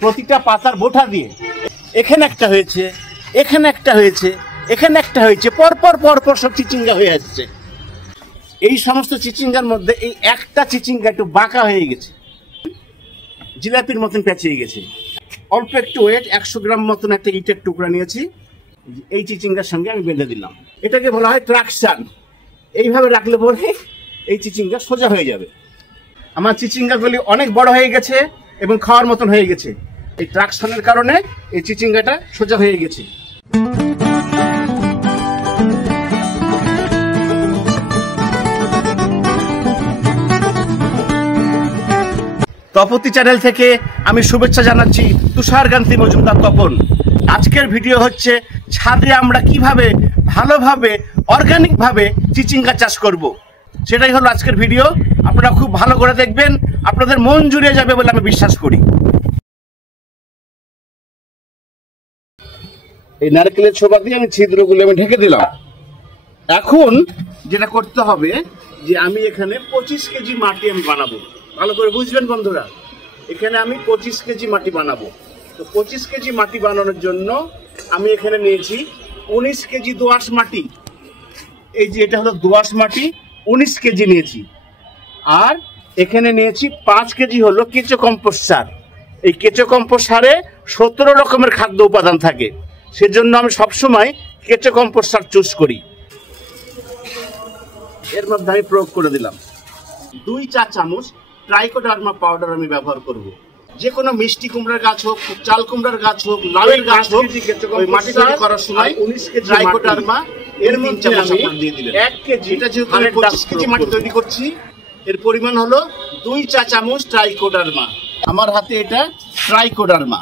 প্রতিটা পাতার বোটা দিয়ে এখানে একটা হয়েছে, এখানে একটা হয়েছে, এখানে একটা হয়েছে, পরপর পরপর সব চিচিঙ্গা হয়ে আসছে। এই সমস্ত চিচিঙ্গার মধ্যে এই একটা চিচিঙ্গা একটু বাঁকা হয়ে গেছে, জিলাপির মতন পেঁচিয়ে গেছে। অল্প একটু ওয়েট, 100 গ্রাম মতন একটা ইটের টুকরা নিয়েছি, এই চিচিঙ্গার সঙ্গে আমি বেঁধে দিলাম। এটাকে বলা হয় ট্রাকশন। এইভাবে রাখলে পরে এই চিচিঙ্গা সোজা হয়ে যাবে। আমার চিচিঙ্গাগুলি অনেক বড় হয়ে গেছে এবং খাওয়ার মতন হয়ে গেছে। এই ট্রাকশনের কারণে এই চিচিঙ্গাটা সোজা হয়ে গেছে। তপতি চ্যানেল থেকে আমি শুভেচ্ছা জানাচ্ছি তুষারকান্তি মজুমদার তপন। আজকের ভিডিও হচ্ছে ছাদে আমরা কিভাবে ভালোভাবে অর্গানিকভাবে চিচিঙ্গা চাষ করব, সেটাই হলো আজকের ভিডিও। আপনারা খুব ভালো করে দেখবেন, আপনাদের মন জুড়ে যাবে বলে আমি বিশ্বাস করি। এই নারকেলের ছোবা দিয়ে আমি ছিদ্রগুলো আমি ঢেকে দিলাম। এখন যেটা করতে হবে যে আমি এখানে 25 কেজি মাটি আমি বানাবো। ভালো করে বুঝবেন বন্ধুরা, এখানে আমি 25 কেজি মাটি বানাবো। তো 25 কেজি মাটি বানানোর জন্য আমি এখানে নিয়েছি 19 কেজি দোআঁশ মাটি। এই যে এটা হলো দোআঁশ মাটি, 19 কেজি নিয়েছি। আর এখানে নিয়েছি 5 কেজি হলো কেঁচো কম্পোস্ট সার। এই কেঁচো কম্পোস্ট সারে 17 রকমের খাদ্য উপাদান থাকে, সেজন্য আমি সবসময় কেঁচো কম্পোস্ট সার চুজ করি। এর মধ্যে আমি প্রয়োগ করে দিলাম 2 চা চামচ ট্রাইকোডার্মা পাউডার। আমি ব্যবহার করব। যে কোনো মিষ্টি কুমড়ার গাছ হোক, চাল কুমড়ার গাছ হোক, লাউয়ের গাছ হোক, ওই মাটি তৈরি করার সময় 19 কেজি ট্রাইকোডার্মা এর মধ্যে আমি 1 কেজি, এটা যেহেতু 25 কেজি মাটি তৈরি করছি, এর পরিমাণ হলো 2 চা চামচ ট্রাইকোডার্মা। আমার হাতে এটা ট্রাইকোডার্মা,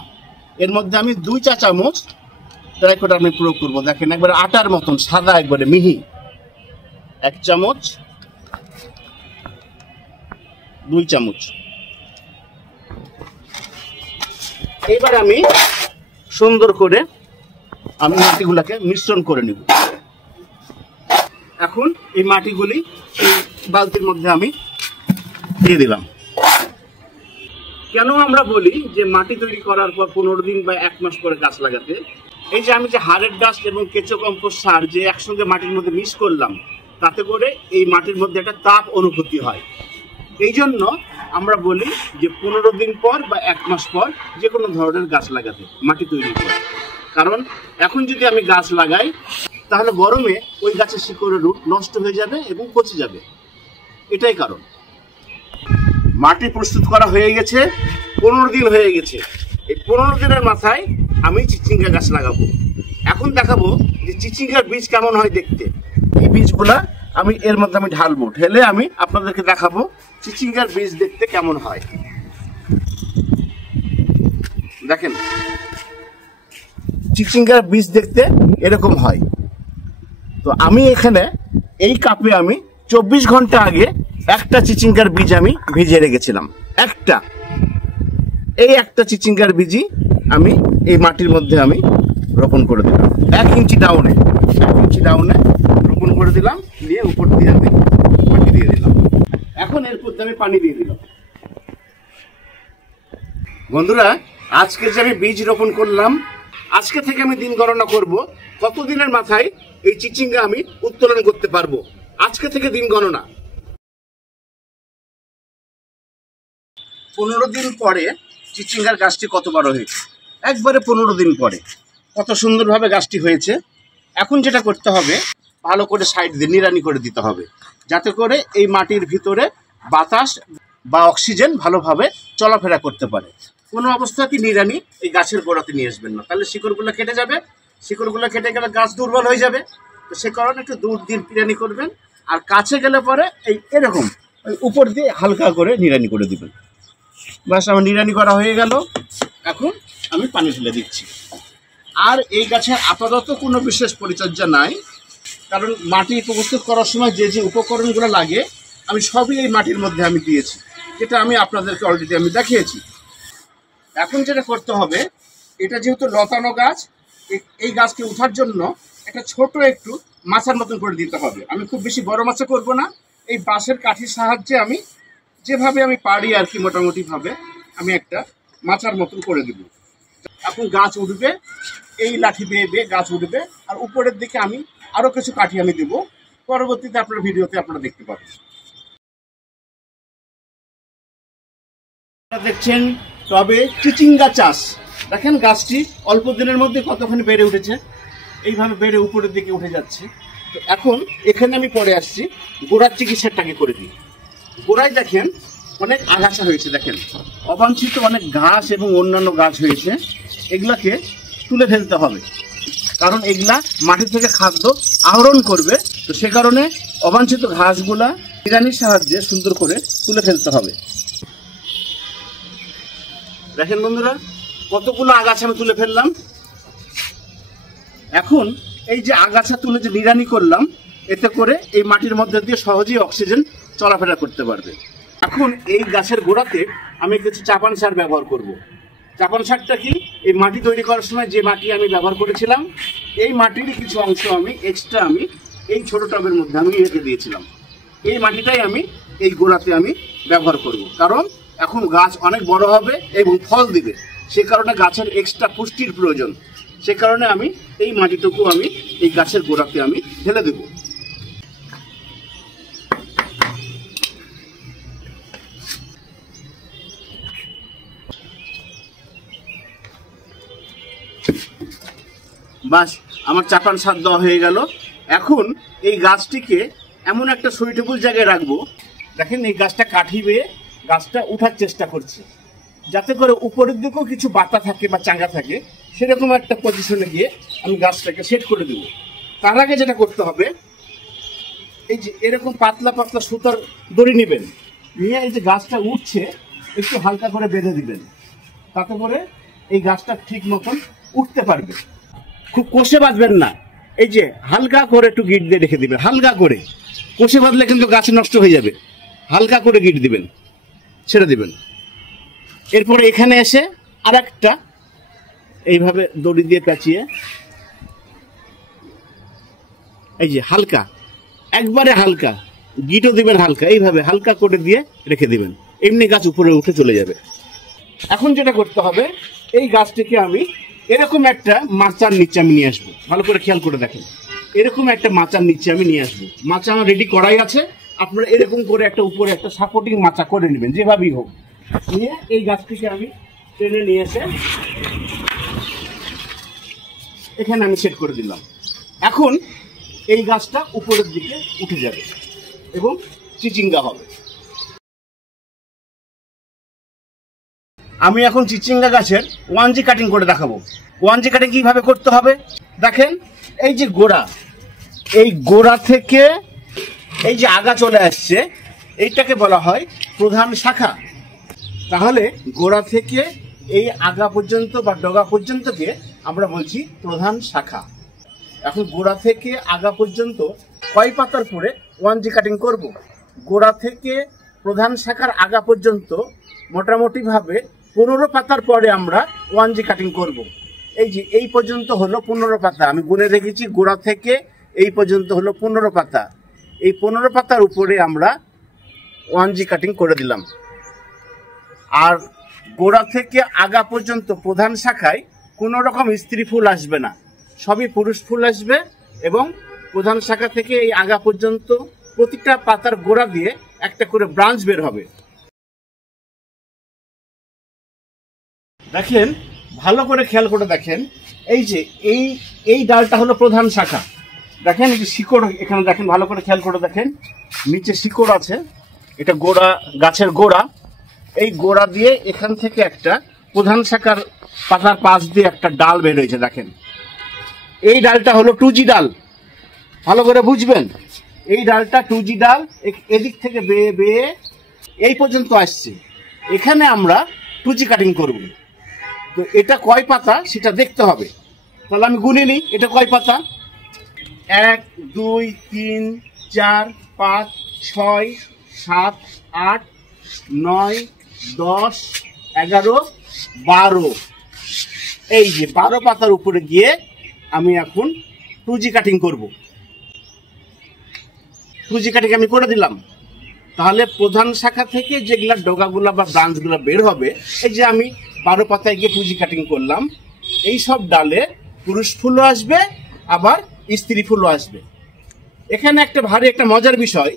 এর মধ্যে আমি 2 চা চামচ ট্রাইকোডার্মা প্রয়োগ করব। দেখেন একবারে আটার মতন সাদা, একবারে মিহি। 1 চামচ, 2 চামচ। এবার আমি সুন্দর করে আমি মাটিগুলোকে মিশ্রণ করে নিব। এখন এই মাটিগুলি এই বালতির মধ্যে আমি দিয়ে দিলাম। কেন আমরা বলি যে মাটি তৈরি করার পর 15 দিন বা 1 মাস পরে গাছ লাগাতে? এই যে আমি যে হাড়ের ডাস্ট এবং কেঁচো কম্পোস্ট সার যে একসঙ্গে মাটির মধ্যে মিক্স করলাম, তাতে করে এই মাটির মধ্যে একটা তাপ অনুভূতি হয়। এই জন্য আমরা বলি যে 15 দিন পর বা 1 মাস পর যে কোনো ধরনের গাছ লাগাতে, মাটি তৈরি করে। কারণ এখন যদি আমি গাছ লাগাই তাহলে গরমে ওই গাছের শিকড়ের রুট নষ্ট হয়ে যাবে এবং পচে যাবে, এটাই কারণ। মাটি প্রস্তুত করা হয়ে গেছে, 15 দিন হয়ে গেছে। এই 15 দিনের মাথায় আমি চিচিঙ্গা গাছ লাগাবো। এখন দেখাবো যে চিচিঙ্গার বীজ কেমন হয় দেখতে। এই বীজগুলা আমি এর মধ্যে আমি ঢালবো, ঢেলে আমি আপনাদেরকে দেখাবো চিচিঙ্গার বীজ দেখতে কেমন হয়। দেখেন চিচিঙ্গার বীজ দেখতে এরকম হয়। তো আমি এখানে এই কাপে আমি 24 ঘন্টা আগে একটা চিচিঙ্গার বীজ আমি ভিজিয়ে রেখেছিলাম। একটা চিচিঙ্গার বীজই আমি এই মাটির মধ্যে আমি রোপণ করে দিলাম। 1 ইঞ্চি ডাউনে রোপণ করে দিলাম, দিয়ে উপর দিয়ে আমি মাটি দিয়ে দিলাম। এখন এর মধ্যে আমি পানি দিয়ে দিলাম। বন্ধুরা, আজকে যে আমি বীজ রোপণ করলাম, আজকে থেকে আমি দিন গণনা করব কতদিনের মাথায় এই চিচিঙ্গা আমি উত্তোলন করতে পারবো। আজকে থেকে দিন গণনা। 15 দিন পরে চিচিঙ্গার গাছটি কত বড় হয়েছে, একবারে 15 দিন পরে কত সুন্দরভাবে গাছটি হয়েছে। এখন যেটা করতে হবে, ভালো করে সাইড দিয়ে নিড়ানি করে দিতে হবে, যাতে করে এই মাটির ভিতরে বাতাস বা অক্সিজেন ভালোভাবে চলাফেরা করতে পারে। কোনো অবস্থাতেই নিড়ানি এই গাছের গোড়াতে নিয়ে আসবেন না, তাহলে শিকড়গুলো কেটে যাবে। শিকড়গুলো কেটে গেলে গাছ দুর্বল হয়ে যাবে। তো সে কারণে একটু দূর দিয়ে নিড়ানি করবেন। আর কাছে গেলে পরে এরকম উপর দিয়ে হালকা করে নিড়ানি করে দিবেন। বাস, আমার নিড়ানি করা হয়ে গেল। এখন আমি পানি ঢেলে দিচ্ছি। আর এই গাছের আপাতত কোনো বিশেষ পরিচর্যা নাই, কারণ মাটি প্রস্তুত করার সময় যে যে উপকরণগুলো লাগে আমি সবই এই মাটির মধ্যে আমি দিয়েছি, যেটা আমি আপনাদেরকে অলরেডি আমি দেখিয়েছি। এখন যেটা করতে হবে, এটা যেহেতু লতানো গাছ, এই গাছকে উঠার জন্য একটা ছোট একটু মাচার মতন করে দিতে হবে। আমি খুব বেশি বড় মাচা করব না, এই বাঁশের কাঠির সাহায্যে আমি যেভাবে আমি পারি আর কি মোটামুটিভাবে আমি একটা মাচার মতন করে দিব। এখন গাছ উঠবে, এই লাঠি বেয়ে বেয়ে গাছ উঠবে, আর উপরের দিকে আমি আরও কিছু কাঠি আমি দেবো, পরবর্তীতে আপনার ভিডিওতে আপনারা দেখতে পাবেন। দেখছেন টবে চিচিঙ্গা চাষ। দেখেন গাছটি অল্প দিনের মধ্যে কতখানি বেড়ে উঠেছে, এইভাবে বেড়ে উপরের দিকে উঠে যাচ্ছে। তো এখন এখানে আমি পরে আসছি, গোড়ার চিকিৎসাটাকে করে দিই। গোড়ায় দেখেন অনেক আগাছা হয়েছে, দেখেন অবাঞ্ছিত অনেক ঘাস এবং অন্যান্য গাছ হয়েছে, এগুলাকে তুলে ফেলতে হবে, কারণ এগুলা মাটি থেকে খাদ্য আহরণ করবে। তো সে কারণে অবাঞ্ছিত ঘাসগুলা নিড়ানির সাহায্যে সুন্দর করে তুলে ফেলতে হবে। দেখেন বন্ধুরা, কতগুলো আগাছা আমি তুলে ফেললাম। এখন এই যে আগাছা তুলে যে নিড়ানি করলাম, এতে করে এই মাটির মধ্যে দিয়ে সহজেই অক্সিজেন চলাফেরা করতে পারবে। এখন এই গাছের গোড়াতে আমি কিছু চাপান সার ব্যবহার করব। চাপান সারটা কি, এই মাটি তৈরি করার সময় যে মাটি আমি ব্যবহার করেছিলাম, এই মাটির কিছু অংশ আমি এক্সট্রা আমি এই ছোট টবের মধ্যে আমি রেখে দিয়েছিলাম। এই মাটিটাই আমি এই গোড়াতে আমি ব্যবহার করব, কারণ এখন গাছ অনেক বড় হবে এবং ফল দিবে, সে কারণে গাছের এক্সট্রা পুষ্টির প্রয়োজন। সে কারণে আমি এই মাটিটুকু আমি এই গাছের গোড়াতে আমি ঢেলে দেব। বাস, আমার চাপান সার দেওয়া হয়ে গেল। এখন এই গাছটিকে এমন একটা সুইটেবল জায়গায় রাখবো। দেখেন এই গাছটা কাঠি বেয়ে গাছটা উঠার চেষ্টা করছে, যাতে করে উপরের দিকেও কিছু বাতা থাকে বা চাঙ্গা থাকে, সেরকম একটা পজিশনে গিয়ে আমি গাছটাকে সেট করে দেব। তার আগে যেটা করতে হবে, এই যে এরকম পাতলা পাতলা সুতার দড়ি নেবেন, নিয়ে এই যে গাছটা উঠছে একটু হালকা করে বেঁধে দিবেন, তাতে করে এই গাছটা ঠিক মতন উঠতে পারবে। খুব কষে বাঁধবেন না, এই যে হালকা করে একটু গিট দিয়ে রেখে দিবেন, হালকা করে। কষে বাঁধলে কিন্তু গাছ নষ্ট হয়ে যাবে, হালকা করে গিট দিবেন, ছেড়ে দিবেন। এরপরে এখানে এসে আর একটা এইভাবে দড়ি দিয়ে পেঁচিয়ে এই যে হালকা, একবারে হালকা গিটও দিবেন, হালকা এইভাবে হালকা করে দিয়ে রেখে দিবেন, এমনি গাছ উপরে উঠে চলে যাবে। এখন যেটা করতে হবে, এই গাছটিকে আমি এরকম একটা মাচার নিচে আমি নিয়ে আসবো। ভালো করে খেয়াল করে দেখেন, এরকম একটা মাচার নিচে আমি নিয়ে আসবো। মাচা আমার রেডি করাই আছে, আপনারা এরকম করে একটা উপরে একটা সাপোর্টিং মাচা করে নেবেন, যেভাবেই হোক। নিয়ে এই গাছটিকে আমি টেনে নিয়ে এসে এখানে আমি সেট করে দিলাম। এখন এই গাছটা উপরের দিকে উঠে যাবে এবং চিচিঙ্গা হবে। আমি এখন চিচিঙ্গা গাছের 1G কাটিং করে দেখাবো। 1G কাটিং কিভাবে করতে হবে দেখেন। এই যে গোড়া, এই গোড়া থেকে এই যে আগা চলে আসছে, এইটাকে বলা হয় প্রধান শাখা। তাহলে গোড়া থেকে এই আগা পর্যন্ত বা ডগা পর্যন্তকে আমরা বলছি প্রধান শাখা। এখন গোড়া থেকে আগা পর্যন্ত কয় পাতার পরে 1G কাটিং করব? গোড়া থেকে প্রধান শাখার আগা পর্যন্ত মোটামুটিভাবে 15 পাতার পরে আমরা 1G কাটিং করব। এই যে এই পর্যন্ত হলো 15 পাতা, আমি গুনে রেখেছি। গোড়া থেকে এই পর্যন্ত হলো 15 পাতা। এই 15 পাতার উপরে আমরা 1G কাটিং করে দিলাম। আর গোড়া থেকে আগা পর্যন্ত প্রধান শাখায় কোনো রকম স্ত্রী ফুল আসবে না, সবই পুরুষ ফুল আসবে। এবং প্রধান শাখা থেকে এই আগা পর্যন্ত প্রতিটা পাতার গোড়া দিয়ে একটা করে ব্রাঞ্চ বের হবে। দেখেন, ভালো করে খেয়াল করে দেখেন, এই যে এই ডালটা হলো প্রধান শাখা। দেখেন এই যে শিকড়, এখানে দেখেন, ভালো করে খেয়াল করে দেখেন, নিচে শিকড় আছে, এটা গোড়া, গাছের গোড়া। এই গোড়া দিয়ে এখান থেকে একটা প্রধান শাখার পাতার পাশ দিয়ে একটা ডাল বের হয়েছে। দেখেন, এই ডালটা হলো 2G ডাল, ভালো করে বুঝবেন। এই ডালটা 2G ডাল, এদিক থেকে বেয়ে বেয়ে এই পর্যন্ত আসছে। এখানে আমরা 2G কাটিং করব। তো এটা কয় পাতা সেটা দেখতে হবে। তাহলে আমি গুনে নিই, এটা কয় পাতা? 1 2 3 4 5 6 7 8 9 10 11 12। এই যে 12 পাতার উপরে গিয়ে আমি এখন 2G কাটিং করব। 2G কাটিং আমি করে দিলাম। তাহলে প্রধান শাখা থেকে যেগুলা ডগাগুলা বা ব্রাঞ্চগুলো বের হবে, এই যে আমি 12 পাতায় গিয়ে টুজি কাটিং করলাম, এই সব ডালে পুরুষ ফুলও আসবে, আবার স্ত্রী ফুলও আসবে। এখানে একটা ভারী একটা মজার বিষয়,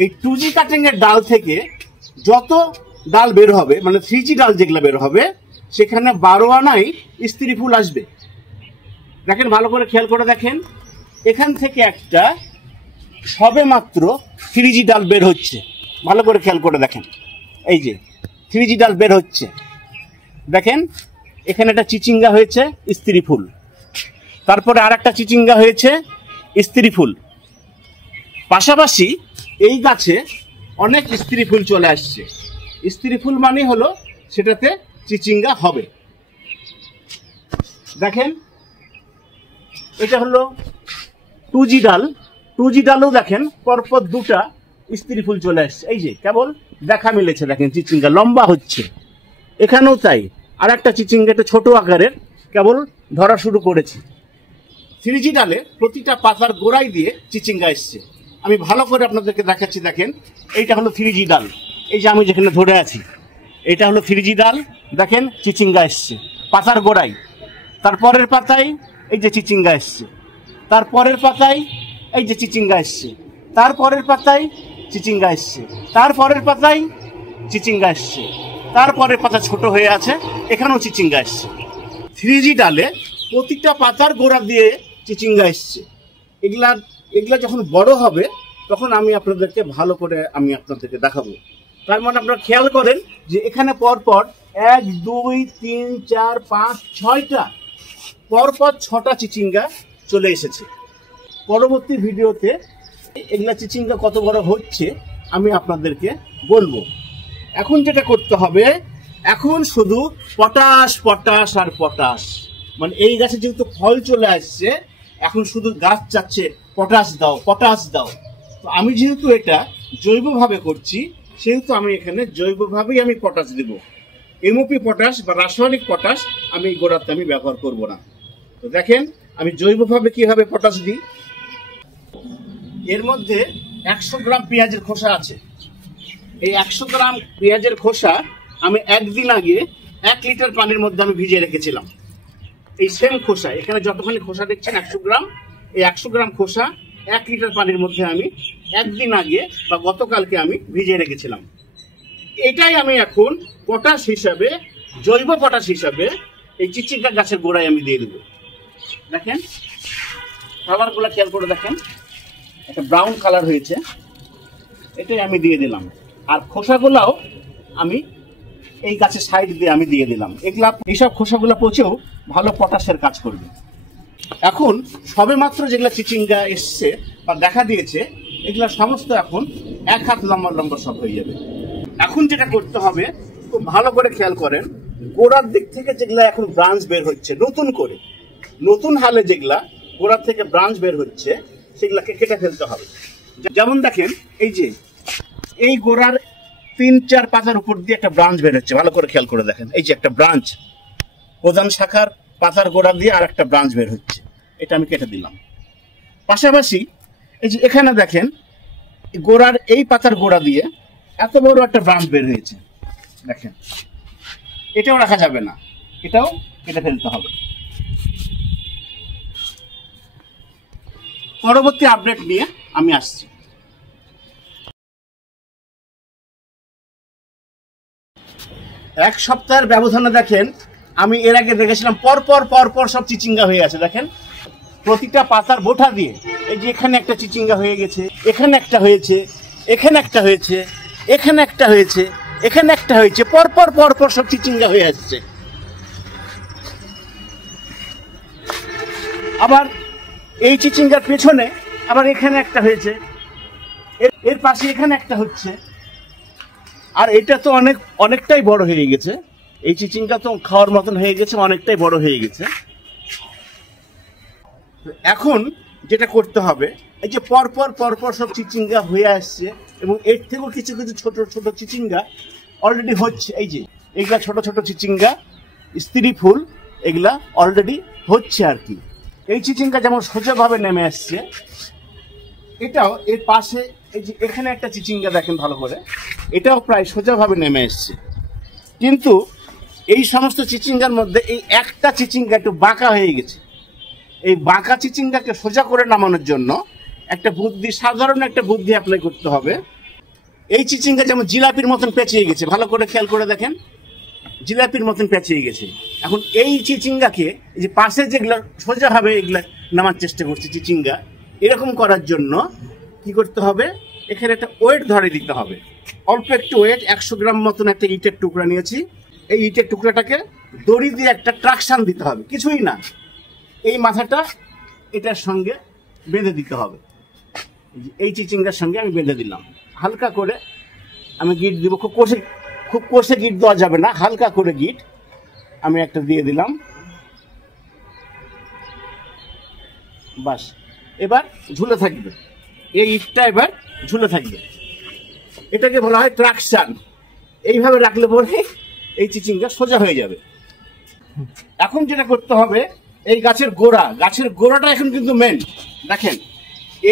এই টুজি কাটিং এর ডাল থেকে যত ডাল বের হবে, মানে 3G ডাল যেগুলো বের হবে, সেখানে 12 আনাই স্ত্রী ফুল আসবে। দেখেন, ভালো করে খেয়াল করে দেখেন, এখান থেকে একটা সবে মাত্র 3G ডাল বের হচ্ছে। ভালো করে খেয়াল করে দেখেন, এই যে 3G ডাল বের হচ্ছে। দেখেন, এখানে একটা চিচিঙ্গা হয়েছে স্ত্রী ফুল, তারপরে আর একটা চিচিঙ্গা হয়েছে স্ত্রী ফুল। পাশাপাশি এই গাছে অনেক স্ত্রী ফুল চলে আসছে। স্ত্রী ফুল মানে হলো সেটাতে চিচিঙ্গা হবে। দেখেন, এটা হলো 2G ডাল। 2G ডালও দেখেন পরপর দুটা স্ত্রী ফুল চলে আসছে। এই যে কেবল দেখা মিলেছে, দেখেন চিচিঙ্গা লম্বা হচ্ছে। এখানেও তাই, আর একটা চিচিঙ্গা একটা ছোট আকারের কেবল ধরা শুরু করেছে। 3G ডালে প্রতিটা পাতার গোড়ায় দিয়ে চিচিঙ্গা এসছে। আমি ভালো করে আপনাদেরকে দেখাচ্ছি। দেখেন, এইটা হলো 3G ডাল, এই যে আমি যেখানে ধরে আছি, এটা হলো 3G ডাল। দেখেন, চিচিঙ্গা এসছে পাতার গোড়ায়। তারপরের পাতায় এই যে চিচিঙ্গা এসছে, তারপরের পাতায় এই যে চিচিঙ্গা এসছে, তারপরের পাতায় চিচিঙ্গা এসছে, তারপরের পাতায় চিচিঙ্গা এসছে, তারপরের পাতা ছোট হয়ে আছে, এখানেও চিচিঙ্গা এসছে। 3G ডালে প্রতিটা পাতার গোড়া দিয়ে চিচিঙ্গা এসছে। এগুলা যখন বড় হবে তখন আমি আপনাদেরকে ভালো করে আপনাদেরকে দেখাবো। তার মানে আপনারা খেয়াল করেন যে এখানে পরপর 1 2 3 4 5 6টা পরপর 6টা চিচিঙ্গা চলে এসেছে। পরবর্তী ভিডিওতে এগুলা চিচিঙ্গা কত বড় হচ্ছে আমি আপনাদেরকে বলবো। এখন যেটা করতে হবে, এখন শুধু পটাশ পটাশ আর পটাশ, মানে এই গাছে যেহেতু ফল চলে আসছে, এখন শুধু গাছ চাচ্ছে পটাশ দাও পটাশ দাও। তো আমি যেহেতু এটা জৈবভাবে করছি, সেহেতু আমি এখানে জৈবভাবেই আমি পটাশ দেব। এমওপি পটাশ বা রাসায়নিক পটাশ আমি গোড়াতে আমি ব্যবহার করব না। তো দেখেন আমি জৈবভাবে কিভাবে পটাশ দিই। এর মধ্যে 100 গ্রাম পেঁয়াজের খোসা আছে। এই 100 গ্রাম পেঁয়াজের খোসা আমি একদিন আগে 1 লিটার পানির মধ্যে আমি ভিজিয়ে রেখেছিলাম। এই সেম খোসা, এখানে যতখানি খোসা দেখছেন 100 গ্রাম, এই 100 গ্রাম খোসা 1 লিটার পানির মধ্যে আমি একদিন আগে বা গতকালকে আমি ভিজিয়ে রেখেছিলাম। এটাই আমি এখন পটাশ হিসাবে, জৈব পটাশ হিসাবে এই চিচিঙ্গা গাছের গোড়ায় আমি দিয়ে দেবো। দেখেন, খাবারগুলো খেয়াল করে দেখেন, একটা ব্রাউন কালার হয়েছে, এটাই আমি দিয়ে দিলাম। আর খোসাগুলাও আমি এই গাছের সাইড দিয়ে আমি দিয়ে দিলাম। এইসব খোসাগুলো পচেও ভালো পটাশের কাজ করবে। এখন সবে মাত্র যেগুলা চিচিঙ্গা এসছে বা দেখা দিয়েছে, এগুলা সমস্ত এখন 1 হাত লম্বা লম্বা সব হয়ে যাবে। এখন যেটা করতে হবে, খুব ভালো করে খেয়াল করেন, গোড়ার দিক থেকে যেগুলা এখন ব্রাঞ্চ বের হচ্ছে নতুন করে, নতুন হালে যেগুলা গোড়ার থেকে ব্রাঞ্চ বের হচ্ছে, সেগুলাকে কেটে ফেলতে হবে। যেমন দেখেন, এই যে এই গোড়ার 3-4 পাতার উপর দিয়ে একটা ব্রাঞ্চ বের হচ্ছে, ভালো করে খেয়াল করে দেখেন। এই যে একটা ব্রাঞ্চ, প্রধান শাখার পাতার গোড়া দিয়ে আর একটা ব্রাঞ্চ বের হচ্ছে, এটা আমি কেটে দিলাম। পাশাপাশি এই যে এখানে দেখেন, গোড়ার এই পাতার গোড়া দিয়ে এত বড় একটা ব্রাঞ্চ বের হয়েছে, দেখেন, এটাও রাখা যাবে না, এটাও কেটে ফেলতে হবে। পরবর্তী আপডেট নিয়ে আমি আসছি। এক সপ্তাহের ব্যবধানে দেখেন, আমি এর আগে দেখেছিলাম পরপর সব চিচিঙ্গা হয়ে আছে। দেখেন, প্রতিটা পাতার বোঠা দিয়ে এই যে এখানে একটা চিচিঙ্গা হয়ে গেছে, এখানে একটা হয়েছে, এখানে একটা হয়েছে, এখানে একটা হয়েছে, এখানে একটা হয়েছে, পরপর সব চিচিঙ্গা হয়ে আসছে। আবার এই চিচিঙ্গার পেছনে আবার এখানে একটা হয়েছে, এর পাশে এখানে একটা হচ্ছে। আর এটা তো অনেকটাই বড় হয়ে গেছে, এই চিচিঙ্গা তো খাওয়ার মতন হয়ে গেছে, অনেকটাই বড় হয়ে গেছে। এখন যেটা করতে হবে, এই যে পরপর সব চিচিঙ্গা হয়ে আসছে, এবং এর থেকেও কিছু কিছু ছোট ছোট চিচিঙ্গা অলরেডি হচ্ছে। এই যে এগুলা ছোট ছোট চিচিঙ্গা, স্ত্রী ফুল, এগুলা অলরেডি হচ্ছে আর কি। এই চিচিঙ্গা যেমন সোজাভাবে নেমে আসছে, এটাও এর পাশে এই যে এখানে একটা চিচিঙ্গা দেখেন ভালো করে, এটাও প্রায় সোজাভাবে নেমে এসছে। কিন্তু এই সমস্ত চিচিঙ্গার মধ্যে এই একটা চিচিঙ্গা একটু বাঁকা হয়ে গেছে। এই বাঁকা চিচিঙ্গাকে সোজা করে নামানোর জন্য একটা বুদ্ধি, সাধারণ একটা বুদ্ধি অ্যাপ্লাই করতে হবে। এই চিচিঙ্গা যেমন জিলাপির মতন পেঁচিয়ে গেছে, ভালো করে খেয়াল করে দেখেন, জিলাপির মতন পেঁচিয়ে গেছে। এখন এই চিচিঙ্গাকে, এই যে পাশে যেগুলো সোজাভাবে এগুলা নামার চেষ্টা করছে চিচিঙ্গা, এরকম করার জন্য কি করতে হবে, এখানে একটা ওয়েট ধরে দিতে হবে, অল্প একটু ওয়েট, 100 গ্রাম মতন একটা ইটের টুকরা নিয়েছি। এই ইটের টুকরাটাকে দড়ি দিয়ে একটা ট্রাকশন দিতে হবে, কিছুই না, এই মাথাটা এটার সঙ্গে বেঁধে দিতে হবে। এই চিচিঙ্গার সঙ্গে আমি বেঁধে দিলাম, হালকা করে আমি গিট দিব, খুব কষে গিট দেওয়া যাবে না, হালকা করে গিট আমি একটা দিয়ে দিলাম। বাস, এবার ঝুলে থাকবে, এই ইটটা এবার ঝুলে থাকবে, এটাকে বলা হয় ট্রাকশন। এইভাবে রাখলে পরে এই চিচিঙ্গা সোজা হয়ে যাবে। এখন যেটা করতে হবে, এই গাছের গোড়াটা এখন কিন্তু মেন, দেখেন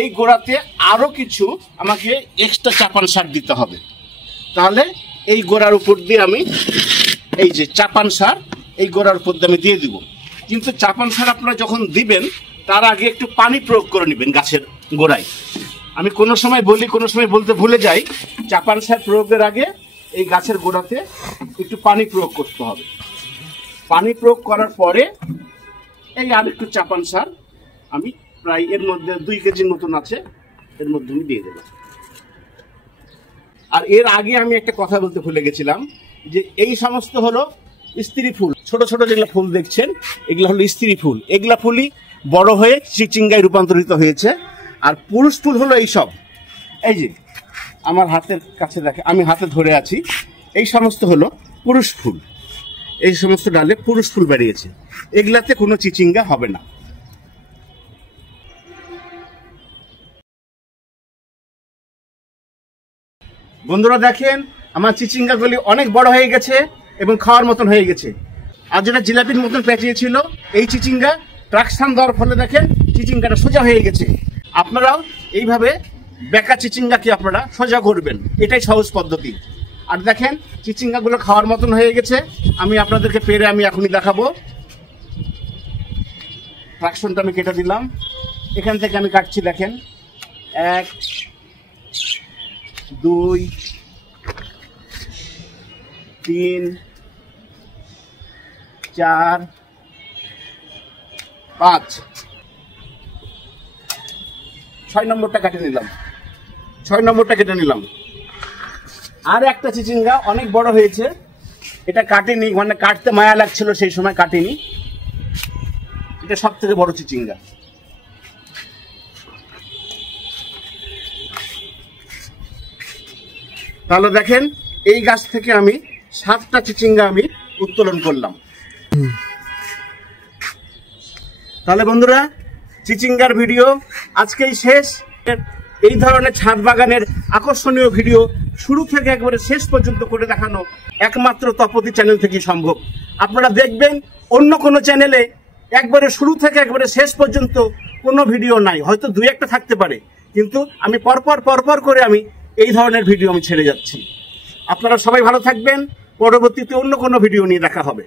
এই গোড়াতে আরো কিছু আমাকে এক্সট্রা চাপান সার দিতে হবে। তাহলে এই গোড়ার উপর দিয়ে আমি এই যে চাপান সার এই গোড়ার উপর দিয়ে আমি দিয়ে দিব। কিন্তু চাপান সার আপনারা যখন দিবেন তার আগে একটু পানি প্রয়োগ করে নেবেন গাছের গোড়ায়। আমি কোনো সময় বলি, কোনো সময় বলতে ভুলে যাই, চাপান সার প্রয়োগের আগে এই গাছের গোড়াতে একটু পানি প্রয়োগ করতে হবে। পানি প্রয়োগ করার পরে এই আর একটু চাপান সার আমি প্রায় এর মধ্যে 2 কেজির মতন আছে, এর মধ্যে আমি দিয়ে দেব। আর এর আগে আমি একটা কথা বলতে ভুলে গেছিলাম, যে এই সমস্ত হলো স্ত্রী ফুল, ছোট ছোট যেগুলো ফুল দেখছেন এগুলো হলো স্ত্রী ফুল। এগুলা ফুলই বড় হয়ে চিচিঙ্গায় রূপান্তরিত হয়েছে। আর পুরুষ ফুল হলো এইসব, এই যে আমার হাতের কাছে দেখে, আমি হাতে ধরে আছি, এই সমস্ত হলো পুরুষ ফুল। এই সমস্ত ডালে পুরুষ ফুল বেরিয়েছে, এগুলাতে কোনো চিচিঙ্গা হবে না। বন্ধুরা দেখেন, আমার চিচিঙ্গাগুলি অনেক বড় হয়ে গেছে এবং খাওয়ার মতন হয়ে গেছে। আর যেটা জিলাপির মতন পেঁচিয়েছিল এই চিচিঙ্গা ট্রাকশন দেওয়ার ফলে দেখেন চিচিঙ্গাটা সোজা হয়ে গেছে। আপনারাও এইভাবে বেকা চিচিঙ্গাকে আপনারা সোজা করবেন, এটাই সহজ পদ্ধতি। আর দেখেন চিচিঙ্গাগুলো খাওয়ার মতন হয়ে গেছে, আমি আপনাদেরকে পেরে আমি এখনই দেখাবো। ট্রাকশনটা আমি কেটে দিলাম, এখান থেকে আমি কাটছি, দেখেন 1 2 3 4 5 6 নম্বরটা কেটে নিলাম, 6 নম্বরটা কেটে নিলাম। আর একটা চিচিঙ্গা অনেক বড় হয়েছে, এটা কাটিনি, মানে কাটতে মায়া লাগছিল সেই সময় কাটিনি, এটা সব থেকে বড় চিচিঙ্গা। তাহলে দেখেন এই গাছ থেকে আমি 7টা চিচিঙ্গা আমি উত্তোলন করলাম। তাহলে বন্ধুরা, চিচিঙ্গার ভিডিও আজকেই শেষ। এই ধরনের ছাদ বাগানের আকর্ষণীয় ভিডিও শুরু থেকে একবারে শেষ পর্যন্ত করে দেখানো একমাত্র তপতি চ্যানেল থেকে সম্ভব। আপনারা দেখবেন অন্য কোনো চ্যানেলে একবারে শুরু থেকে একবারে শেষ পর্যন্ত কোনো ভিডিও নাই, হয়তো 2-1টা থাকতে পারে, কিন্তু আমি পরপর করে আমি এই ধরনের ভিডিও আমি ছেড়ে যাচ্ছি। আপনারা সবাই ভালো থাকবেন, পরবর্তীতে অন্য কোনো ভিডিও নিয়ে দেখা হবে।